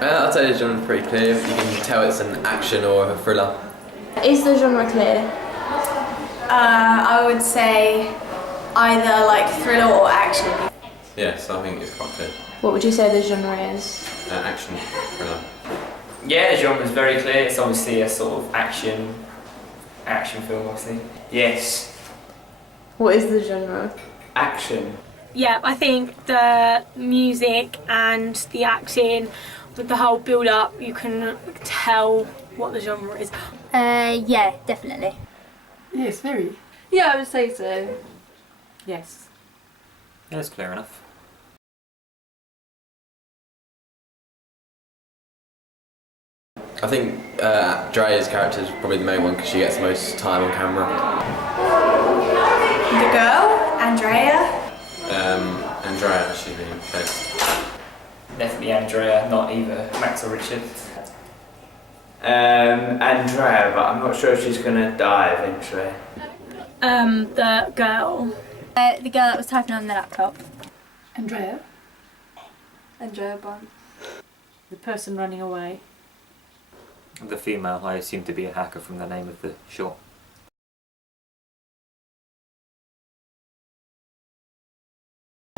I'd say the genre's pretty clear. You can tell it's an action or a thriller. Is the genre clear? I would say either like thriller or action. Yes, I think it's quite clear. What would you say the genre is? Action, thriller. Yeah, the genre is very clear. It's obviously a sort of action film, obviously. Yes. What is the genre? Action. Yeah, I think the music and the acting, with the whole build-up, you can tell what the genre is. Yeah, definitely. Yes, very. Yeah, I would say so. Yes. Yeah, it's clear enough. I think Drea's character is probably the main one because she gets the most time on camera. The girl, Andrea. Andrea, she's been placed. Definitely Andrea, not either Max or Richard. Andrea, but I'm not sure if she's gonna die eventually. The girl. The girl that was typing on the laptop. Andrea. Andrea Bond. The person running away. The female, I assume to be a hacker from the name of the short.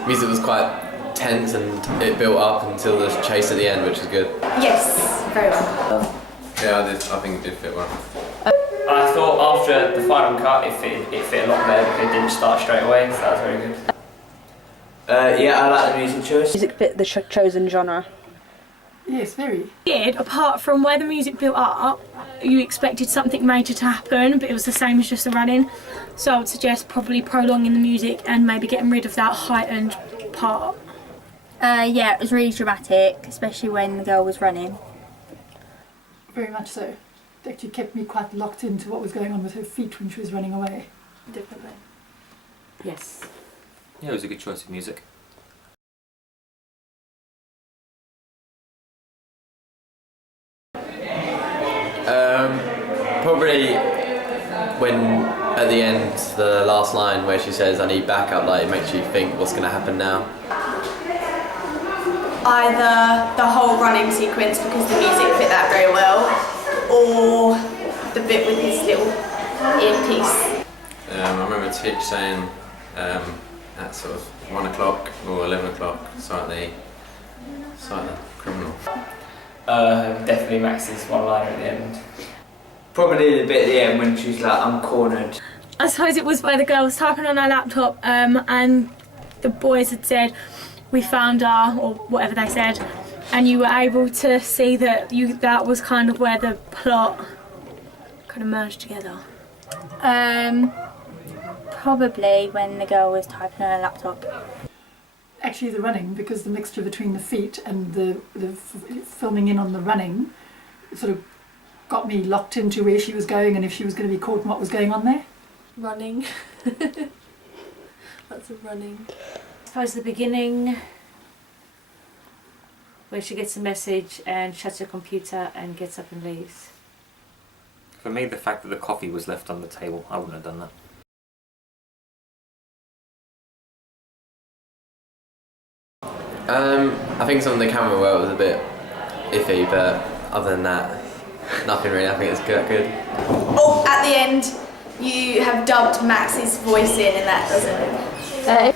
Music was quite tense and it built up until the chase at the end, which was good. Yes, very well. Yeah, I think it did fit well. I thought after the final cut it fit a lot better because it didn't start straight away, so that was very good. Yeah, I like the music choice. Music fit the chosen genre. Yes, very. Apart from where the music built up, you expected something major to happen, but it was the same as just the running. So I would suggest probably prolonging the music and maybe getting rid of that heightened part. Yeah, it was really dramatic, especially when the girl was running. Very much so. It actually kept me quite locked into what was going on with her feet when she was running away. Definitely. Yes. Yeah, it was a good choice of music. Probably when at the end, the last line where she says, "I need backup," like it makes you think, what's going to happen now? Either the whole running sequence because the music fit that very well, or the bit with his little earpiece. I remember Titch saying at sort of 1 o'clock or 11 o'clock, sight the criminal. Definitely Max's one-liner at the end. Probably the bit at the end when she's like, I'm cornered. I suppose it was where the girl was typing on her laptop and the boys had said, "We found her," or whatever they said, and you were able to see that that was kind of where the plot kind of merged together. Probably when the girl was typing on her laptop. Actually the running, because the mixture between the feet and the filming in on the running sort of got me locked into where she was going and if she was going to be caught and what was going on there. Running. Lots of running. I suppose the beginning, where she gets a message and shuts her computer and gets up and leaves. For me, the fact that the coffee was left on the table, I wouldn't have done that. I think some of the camera work was a bit iffy, but other than that, nothing really. I think it's good. Oh, at the end, you have dubbed Max's voice in, and that doesn't.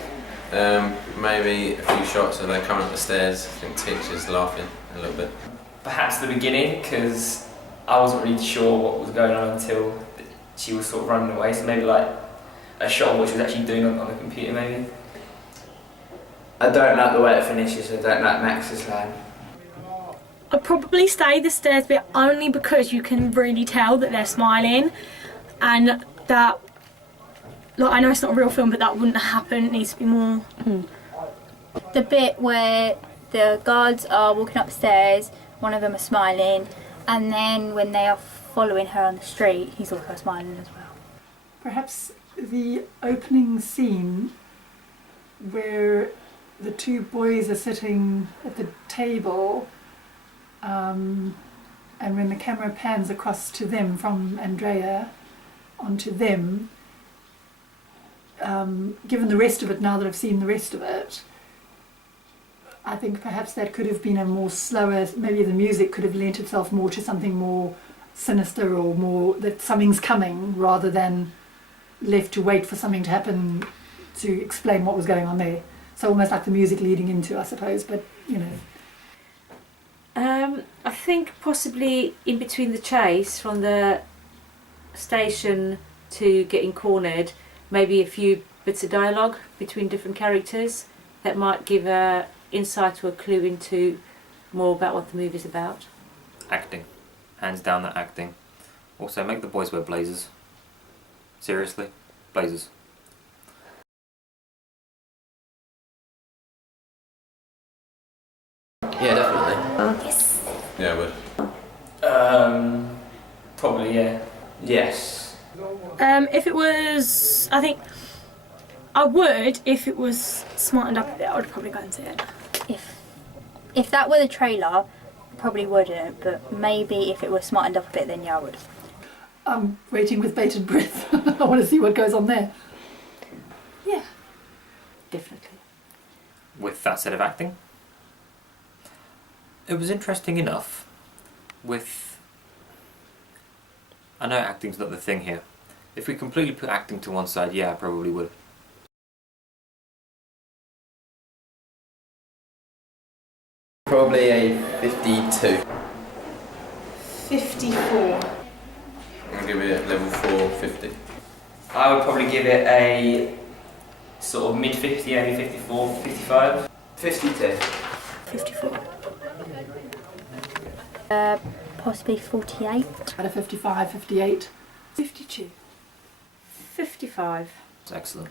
Maybe a few shots of her coming up the stairs. I think Titch is laughing a little bit. Perhaps the beginning, because I wasn't really sure what was going on until she was sort of running away. So maybe like a shot of what she was actually doing on the computer, maybe. I don't like the way it finishes. I don't like Max's line. I'd probably say the stairs bit only because you can really tell that they're smiling, and that, like, I know it's not a real film, but that wouldn't happen. It needs to be more. The bit where the guards are walking upstairs, one of them is smiling, and then when they are following her on the street, he's also smiling as well. Perhaps the opening scene where the two boys are sitting at the table, and when the camera pans across to them from Andrea onto them, given the rest of it, now that I've seen the rest of it, I think perhaps that could have been a more slower, maybe the music could have lent itself more to something more sinister or more that something's coming rather than left to wait for something to happen to explain what was going on there. So almost like the music leading into, I suppose, but you know. I think possibly in between the chase from the station to getting cornered, maybe a few bits of dialogue between different characters that might give a insight or a clue into more about what the movie's about. Acting. Hands down the acting. Also, make the boys wear blazers. Seriously? Blazers. Yeah, definitely. Yes. Yeah, I would. Probably, yeah. Yes. If it was, I think I would. If it was smartened up a bit, I would probably go and see it. If that were the trailer, I probably wouldn't. But maybe if it was smartened up a bit, then yeah, I would. I'm waiting with bated breath. I want to see what goes on there. Yeah, definitely. With that set of acting, it was interesting enough. With, I know acting's not the thing here. If we completely put acting to one side, yeah, I probably would. Probably a 52. 54. I'll give it level 4, 50. I would probably give it a sort of mid 50, maybe 54, 55. 52. 54. Possibly 48. At a 55, 58. 52. 55. It's excellent.